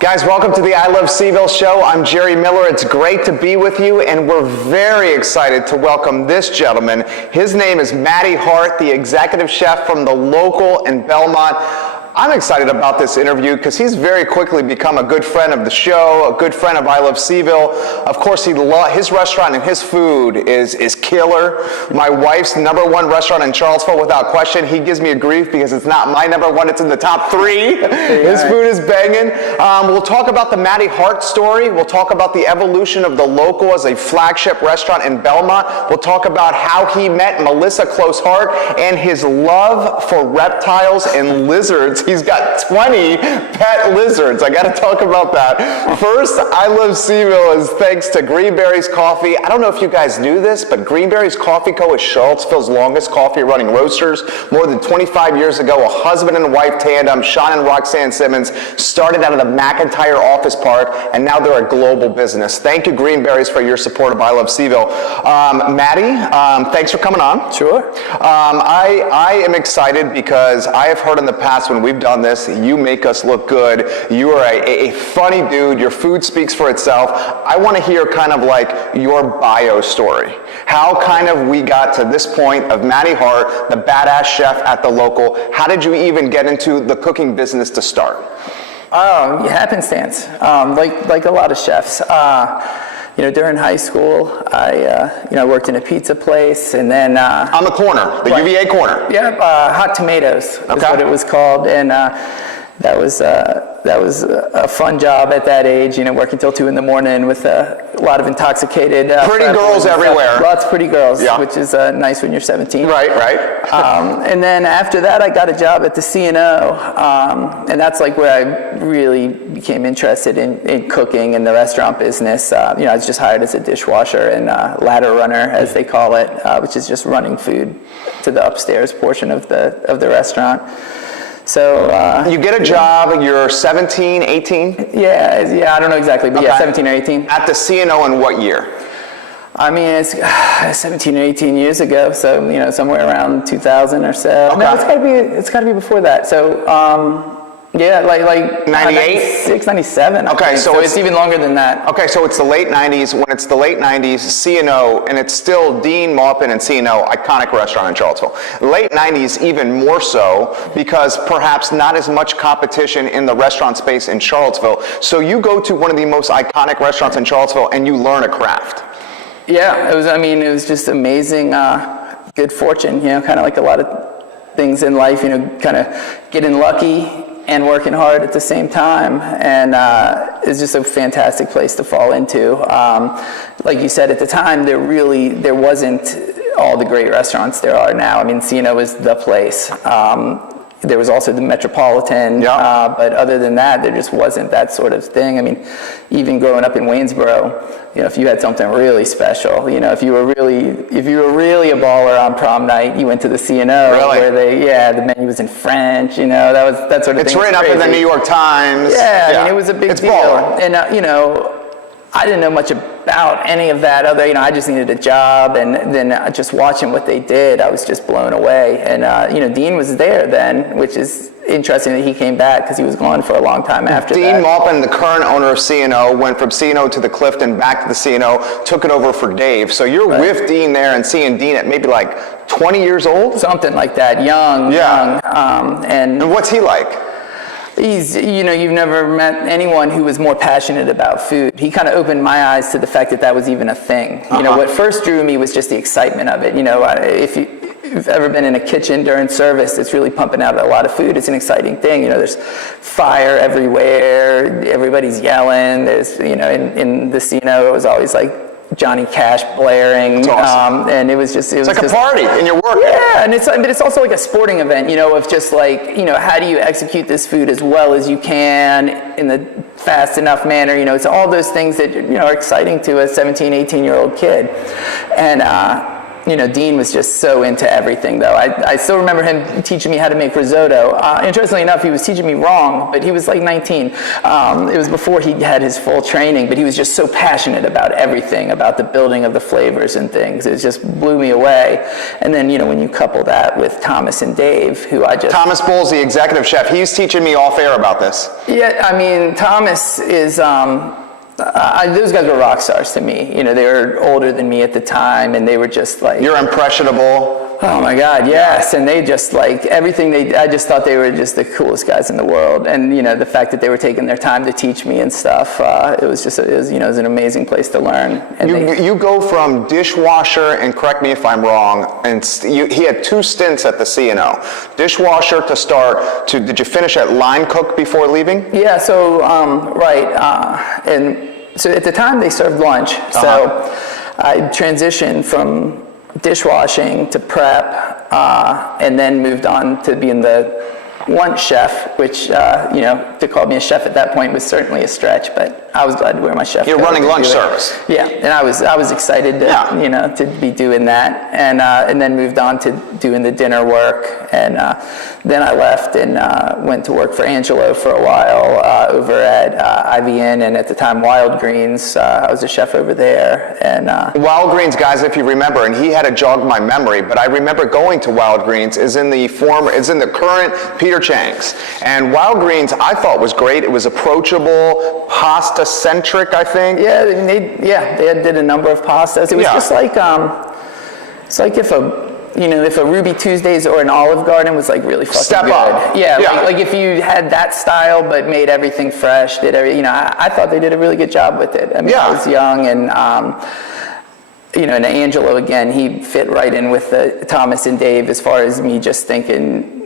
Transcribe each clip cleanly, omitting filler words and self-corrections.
Guys, welcome to the I Love Seville show. I'm Jerry Miller. It's great to be with you, and we're very excited to welcome this gentleman. His name is Matty Hart, the executive chef from the local in Belmont. I'm excited about this interview because he's very quickly become a good friend of the show, a good friend of I Love Seville. Of course, his restaurant and his food is killer. My wife's #1 restaurant in Charlottesville, without question. He gives me a grief because it's not my #1, it's in the top 3. His food is banging. We'll talk about the Matty Hart story. We'll talk about the evolution of the local as a flagship restaurant in Belmont. We'll talk about how he met Melissa Close Hart and his love for reptiles and lizards. He's got 20 pet lizards. I got to talk about that. First, I Love Seville is thanks to Greenberry's Coffee. I don't know if you guys knew this, but Greenberry's Coffee Co. is Charlottesville's longest coffee running roasters. More than 25 years ago, a husband and wife tandem, Sean and Roxanne Simmons, started out of the McIntyre Office Park, and now they're a global business. Thank you, Greenberry's, for your support of I Love Seville. Matty, thanks for coming on. Sure. I am excited because I have heard in the past when we've done this, you make us look good. You are a funny dude. Your food speaks for itself. I want to hear kind of like your bio story. How kind of we got to this point of Matty Hart, the badass chef at the local. How did you even get into the cooking business to start? Happenstance, like a lot of chefs. During high school, I worked in a pizza place, and then on the corner, the UVa Corner. Yeah, Hot Tomatoes is what it was called, and that was a fun job at that age. Working till 2 a.m. with a lot of intoxicated pretty girls everywhere. Lots of pretty girls, which is nice when you're 17. Right. And then after that, I got a job at the C&O, and that's like where I really became interested in cooking and the restaurant business. I was just hired as a dishwasher and ladder runner, as they call it, which is just running food to the upstairs portion of the restaurant. So you get a job, you're 17, 18? Yeah, I don't know exactly, but 17 or 18. At the C&O in what year? I mean, it's 17 or 18 years ago, so somewhere around 2000 or so. Okay. No, it's gotta be before that. So like 98? 96, 97. Okay, so it's even longer than that. Okay, so it's the late 90s. When it's the late 90s, C&O, and it's still Dean, Maupin, and C&O, iconic restaurant in Charlottesville. Late 90s, even more so, because perhaps not as much competition in the restaurant space in Charlottesville. So you go to one of the most iconic restaurants in Charlottesville, and you learn a craft. Yeah, it was just amazing, good fortune, kind of like a lot of things in life, kind of getting lucky and working hard at the same time, and it's just a fantastic place to fall into. Like you said, at the time, there wasn't all the great restaurants there are now. I mean, C&O was the place. There was also the Metropolitan, but other than that, there just wasn't that sort of thing. I mean, even growing up in Waynesboro, if you had something really special, if you were really a baller on prom night, you went to the C&O, where the menu was in French, that sort of thing. It's written up in the New York Times. Yeah, I mean, it was a big deal. Baller. And I didn't know much about any of that other, I just needed a job, and then just watching what they did, I was just blown away. And, Dean was there then, which is interesting that he came back because he was gone for a long time after Dean that. Dean Maupin, the current owner of C&O, went from C&O to the Clifton, back to the C&O, took it over for Dave. So you're with Dean there and seeing Dean at maybe like 20 years old? Something like that, young. And what's he like? He's, you've never met anyone who was more passionate about food. He kind of opened my eyes to the fact that was even a thing. What first drew me was just the excitement of it. If you've ever been in a kitchen during service that's really pumping out a lot of food, it's an exciting thing. There's fire everywhere, everybody's yelling. There's, in the C&O, it was always like Johnny Cash blaring. That's awesome. And it was like a party in your work. Yeah, and it's also like a sporting event, of just like, how do you execute this food as well as you can in the fast enough manner, it's all those things that, are exciting to a 17, 18-year-old kid. And Dean was just so into everything, though. I still remember him teaching me how to make risotto. Interestingly enough, he was teaching me wrong, but he was like 19. It was before he had his full training, but he was just so passionate about everything, about the building of the flavors and things. It just blew me away. And then, when you couple that with Thomas and Dave, who I just... Thomas Bull's the executive chef. He's teaching me off air about this. Yeah, I mean, Thomas is... those guys were rock stars to me. They were older than me at the time, and they were just like... You're impressionable. Oh my God, yes. And they just like everything I just thought they were just the coolest guys in the world. And, the fact that they were taking their time to teach me and stuff, it was an amazing place to learn. And you go from dishwasher, and correct me if I'm wrong, and he had 2 stints at the C&O. Dishwasher to start, did you finish at line cook before leaving? Yeah, so, right. And so at the time they served lunch. So I transitioned from dishwashing to prep, and then moved on to being the lunch chef, which, to call me a chef at that point was certainly a stretch, but I was glad to wear my chef coat. You're running lunch service. Yeah, and I was excited to, to be doing that, and then moved on to doing the dinner work, and then I left and went to work for Angelo for a while over at IVN, and at the time Wild Greens. I was a chef over there, and Wild Greens, guys, if you remember, and he had to jog my memory, but I remember going to Wild Greens is in the current Peter Chang's, and Wild Greens I thought was great. It was approachable, pasta-centric, I think. Yeah, they did a number of pastas. It was just like it's like if a Ruby Tuesdays or an Olive Garden was like really fucking Step good. up. Yeah, like if you had that style but made everything fresh, I thought they did a really good job with it. I mean, I was young, and and Angelo, again, he fit right in with the Thomas and Dave as far as me just thinking,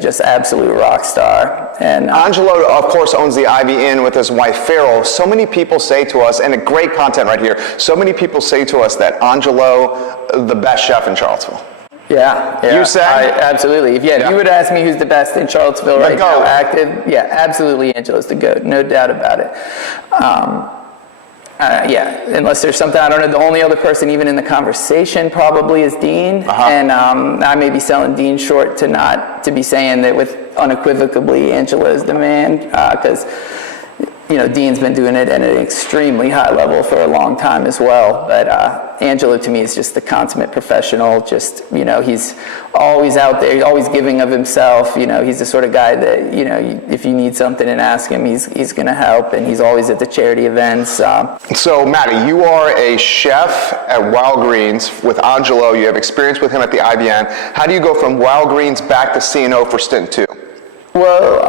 just absolute rock star. And Angelo, of course, owns the Ivy Inn with his wife, Farrell. So many people say to us, and great content right here, so many people say to us that Angelo, the best chef in Charlottesville. Yeah. You say? Absolutely. If you would ask me who's the best in Charlottesville right now, active, absolutely Angelo's the GOAT, no doubt about it. Unless there's something, I don't know, the only other person even in the conversation probably is Dean, and I may be selling Dean short to be saying that with unequivocally Angelo is the man, because Dean's been doing it at an extremely high level for a long time as well, but Angelo to me is just the consummate professional. Just, he's always out there, always giving of himself. He's the sort of guy that, if you need something and ask him, he's going to help, and he's always at the charity events. So, Matty, you are a chef at Wild Greens with Angelo. You have experience with him at the IBN. How do you go from Wild Greens back to C&O for stint 2? Well,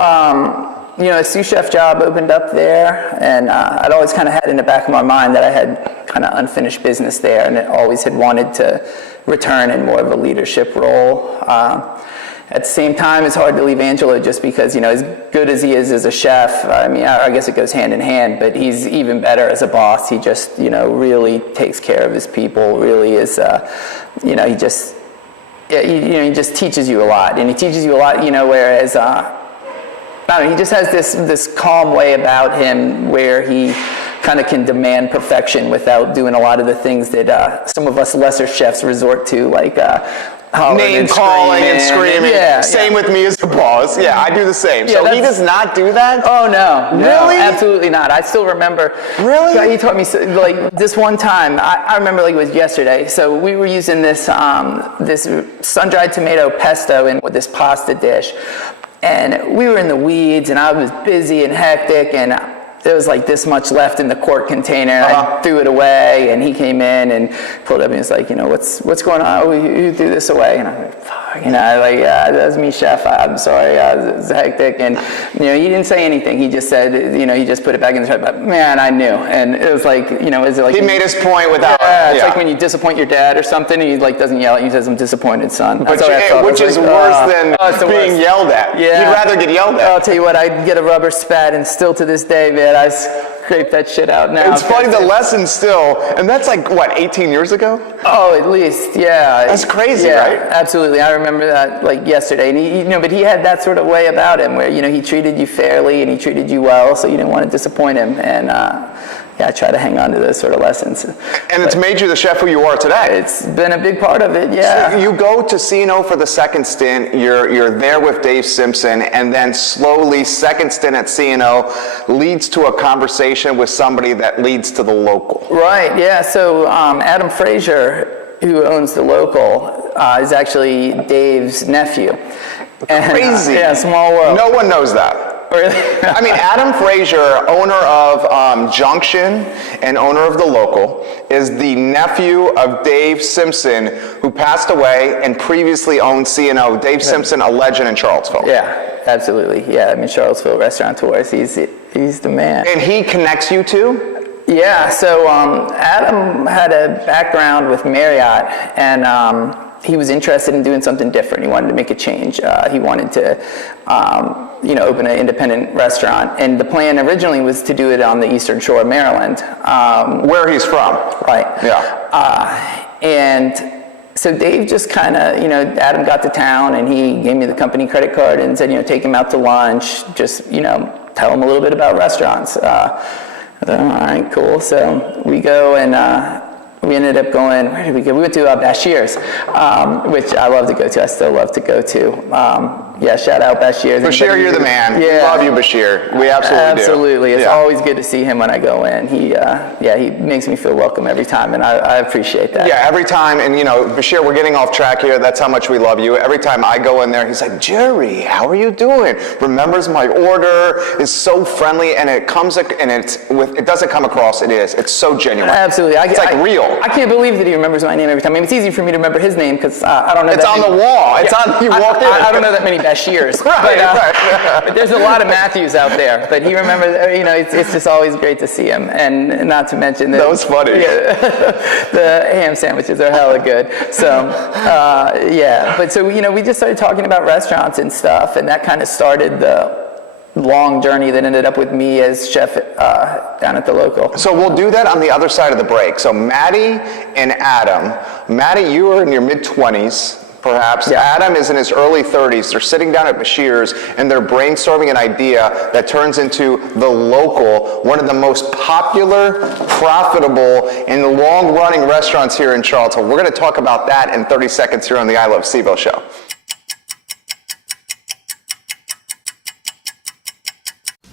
a sous chef job opened up there, and I'd always kind of had in the back of my mind that I had kind of unfinished business there, and always had wanted to return in more of a leadership role. At the same time, it's hard to leave Angelo just because, as good as he is as a chef, I mean, I guess it goes hand in hand, but he's even better as a boss. He just, really takes care of his people, really is, he just teaches you a lot, and he teaches you a lot, whereas, he just has this calm way about him where he kind of can demand perfection without doing a lot of the things that some of us lesser chefs resort to, like name calling and screaming. Same with me as a boss. Yeah, I do the same. So he does not do that? Oh, no. Really? No, absolutely not. I still remember. Really? He taught me, like, this one time, I remember like it was yesterday. So we were using this sun-dried tomato pesto in with this pasta dish. And we were in the weeds, and I was busy and hectic, and there was like this much left in the quart container. I threw it away, and he came in and pulled up, and he's like, what's going on? Oh, you threw this away. And I'm like, fuck, that was me, chef. I'm sorry, it was hectic. And, he didn't say anything. He just said, he just put it back in the tray. But man, I knew. And it was like, is it like... He made his point without... It's like when you disappoint your dad or something, and he like doesn't yell at you, he says, I'm disappointed, son. Which is worse than being yelled at. Yeah. You'd rather get yelled at. I'll tell you what, I'd get a rubber spat, and still to this day, man, I scrape that shit out now. It's funny, the lesson still, and that's like, 18 years ago? Oh, at least, yeah. That's crazy, right? Absolutely. I remember that like yesterday. And but he had that sort of way about him where, he treated you fairly and he treated you well, so you didn't want to disappoint him. And, I try to hang on to those sort of lessons. And it's made you the chef who you are today. It's been a big part of it, yeah. So you go to C&O for the second stint, you're there with Dave Simpson, and then slowly, second stint at C&O leads to a conversation with somebody that leads to the local. Right, yeah, so Adam Frazier, who owns the local, is actually Dave's nephew. And, Crazy. Yeah, small world. No one knows that. Really? I mean, Adam Frazier, owner of Junction and owner of the local, is the nephew of Dave Simpson, who passed away and previously owned C&O. Dave Simpson, a legend in Charlottesville. Yeah, absolutely. Yeah, I mean, Charlottesville restaurateurs, he's the man. And he connects you to? Yeah, so Adam had a background with Marriott, and he was interested in doing something different. He wanted to make a change. He wanted to, open an independent restaurant. And the plan originally was to do it on the Eastern Shore of Maryland. Where he's from. Right. Yeah. And so Dave just kind of, Adam got to town and he gave me the company credit card and said, take him out to lunch, just, tell him a little bit about restaurants. I thought, all right, cool. So we go and we ended up going, where did we go? We went to Bashir's, which I love to go to. I still love to go to. Shout out Bashir's. Bashir, you're the man. Yeah. We love you, Bashir. We absolutely do. Absolutely. It's always good to see him when I go in. He makes me feel welcome every time, and I appreciate that. Yeah, every time, and Bashir, we're getting off track here. That's how much we love you. Every time I go in there, he's like, Jerry, how are you doing? Remembers my order, is so friendly, and it doesn't come across, it's so genuine. Absolutely. It's like real. I can't believe that he remembers my name every time. I mean, it's easy for me to remember his name because I don't know. It's on the wall. It's on. You walked in. I don't know that many Bashirs. Right. But there's a lot of Matthews out there. But he remembers. It's just always great to see him, and not to mention that was funny. The ham sandwiches are hella good. So But so we just started talking about restaurants and stuff, and that kind of started the long journey that ended up with me as chef down at the local. So we'll do that on the other side of the break. So Matty and Adam. Matty, you are in your mid-20s, perhaps. Yeah. Adam is in his early 30s. They're sitting down at Bashir's and they're brainstorming an idea that turns into the local, one of the most popular, profitable, and long-running restaurants here in Charlottesville. We're going to talk about that in 30 seconds here on the I Love Seville show.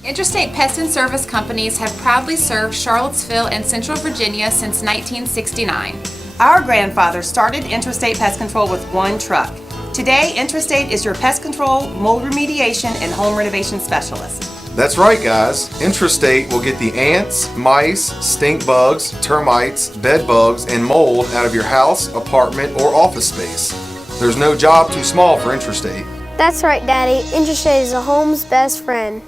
Interstate Pest and Service Companies have proudly served Charlottesville and Central Virginia since 1969. Our grandfather started Interstate Pest Control with one truck. Today, Interstate is your pest control, mold remediation, and home renovation specialist. That's right, guys. Interstate will get the ants, mice, stink bugs, termites, bed bugs, and mold out of your house, apartment, or office space. There's no job too small for Interstate. That's right, Daddy. Interstate is a home's best friend.